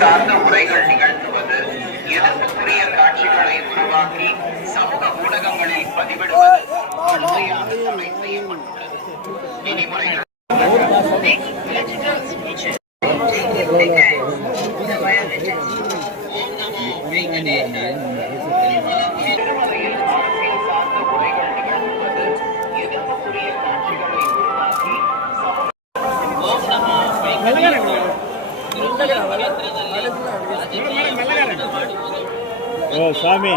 சார்ந்த உரைகள் நிகழ்த்துவது, எதிர்ப்புக்குரிய காட்சிகளை உருவாக்கி சமூக ஊடகங்களில் பதிவிடுவது கடுமையாக தடை செய்யப்பட்டுள்ளது. விதிமுறைகள் స్వామి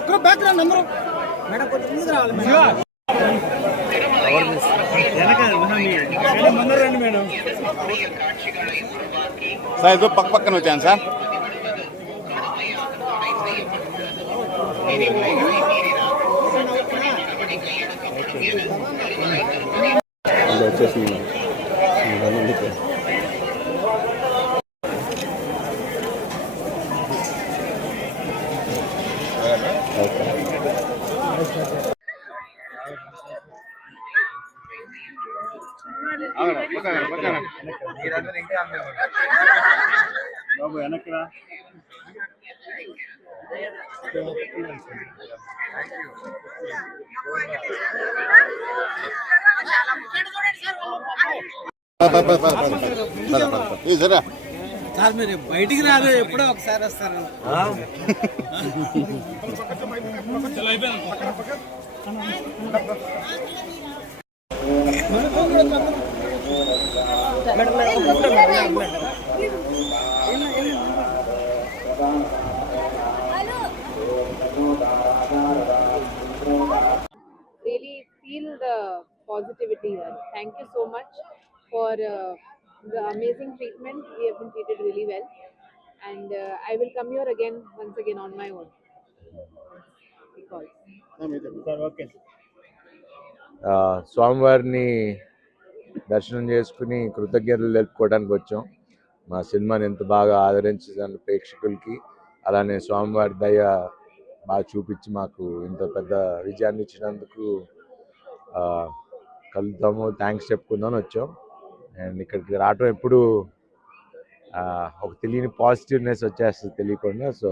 ఒక్కరు బ్యాక్గ్రౌండ్ అందరూ మేడం కొంచెం ముందుకు రావాలి మేడం. సార్ ఇదో పక్క పక్కన వచ్చాను సార్. వచ్చేసి బాబు వెనక్కిరా. సార్ మీరు బయటికి రాదు, ఎప్పుడో ఒకసారి వస్తారు. Really feel the positivity here. Thank you so much for the amazing treatment. We have been treated really well, and I will come here again once again on my own. Because స్వామివారిని దర్శనం చేసుకుని కృతజ్ఞతలు తెలుపుకోవడానికి వచ్చాం. మా సినిమాని ఎంత బాగా ఆదరించిన ప్రేక్షకులకి, అలానే స్వామివారి దయ బాగా చూపించి మాకు ఇంత పెద్ద విజయాన్ని ఇచ్చినందుకు కలుద్దాము, థ్యాంక్స్ చెప్పుకుందామని వచ్చాం. అండ్ ఇక్కడికి రావటం ఎప్పుడు ఒక తెలియని పాజిటివ్నెస్ వచ్చేస్తుంది తెలియకుండా. సో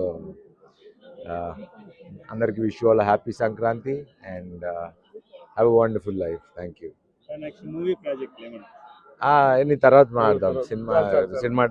అందరికి wish all happy Sankranti and have a wonderful life. Thank you. Next movie project ఏమన్నా ఎన్ని తర్వాత మాట్లాడదాం. సినిమా